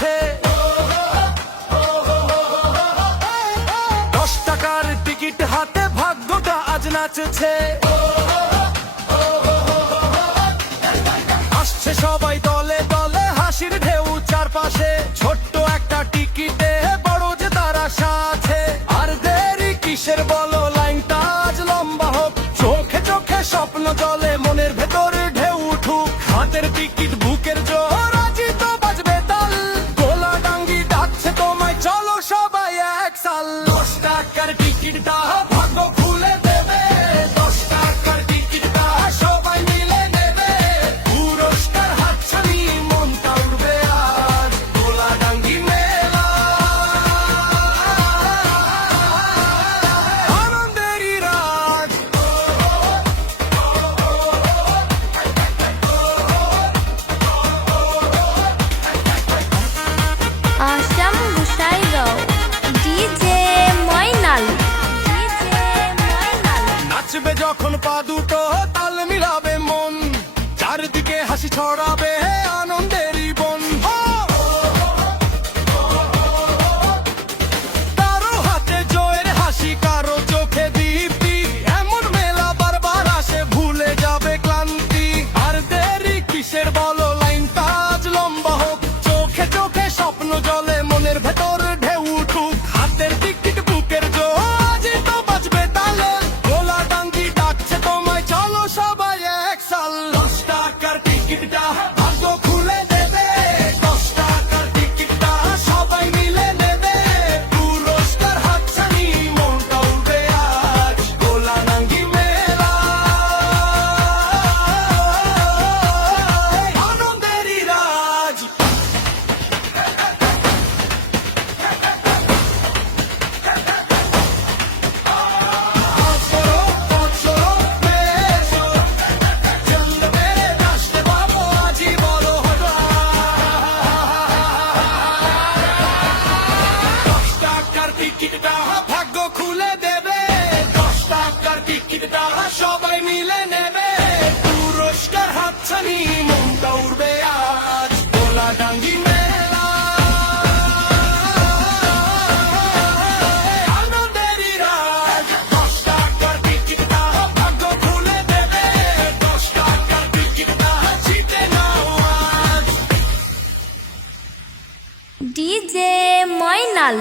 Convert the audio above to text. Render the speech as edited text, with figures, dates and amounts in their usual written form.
নাচছে। 10 টাকার টিকিট হাতে ভাগ্যটা আজ নাচছে। আসছে সবাই দলে দলে, হাসির ঢেউ চারপাশে। ছোট্ট একটা টিকিটে বড় যে তার আশা আছে। আর দেরি কিসের বলো, লাইনটা আজ লম্বা হোক। চোখে চোখে স্বপ্ন চলে, মনের ভেতর ঢেউ উঠুক। হাতের টিকিট বুকের জোর, আজই তো বাজবে তাল। গোলা ডাঙ্গি ডাকছে তোমায়, চলো সবাই এক সাল। 10 টাকার টিকিটটা ভাগ্য খুলে দেবে। 10 টাকার টিকিটটা সবাই মিলে নেবে। পুরস্কার হাতছানি, মনটা উড়বে আজ। গোলা ডাঙ্গি মেলা, আনন্দেরই রাত। আসাম গুসাইগাঁও ডিজে ময়নাল নাচবে যখন পা দুটো, তাল মিলাবে মন। চারদিকে হাসি ছড়াবে, আনন্দেরই বন। কারো হাতে জয়ের হাসি, কারো চোখে দীপ্তি। এমন মেলা বারবার আসে, ভুলে যাবে ক্লান্তি। আর দেরি কিসের বলো, লাইনটা আজ লম্বা হোক। চোখে চোখে স্বপ্ন জলে, মনের ভেতর ঢেউ উঠুক। হাতের টিকিট বুকের জোর, আজই তো বাজবে তালে। গোলা ডাঙ্গি ডাকছে তোমায়, চলো সবাই এক সাল। 10 টাকার টিকিটটা ভাগ্য খুলে দেবে। 10 টাকার টিকিটটা সবাই মিলে নেবে। পুরস্কার হাতছানি, মনটা উড়বে আজ। গোলা ডাঙ্গি মেলা, আনন্দেরই রাজ। টিকিটটা ভাগ্য খুলে দেবে। 10 টাকার টিকিটটা সবাই মিলে নেবে। পুরস্কার হাতছানি, মনটা উড়বে আজ। গোলা ডাঙ্গি মেলা, আনন্দেরই রাত। 10 টাকার টিকিটটা ভাগ্য খুলে দেবে। 10 টাকার টিকিটটা জিতে নাও আজ। ডিজে ময়নাল।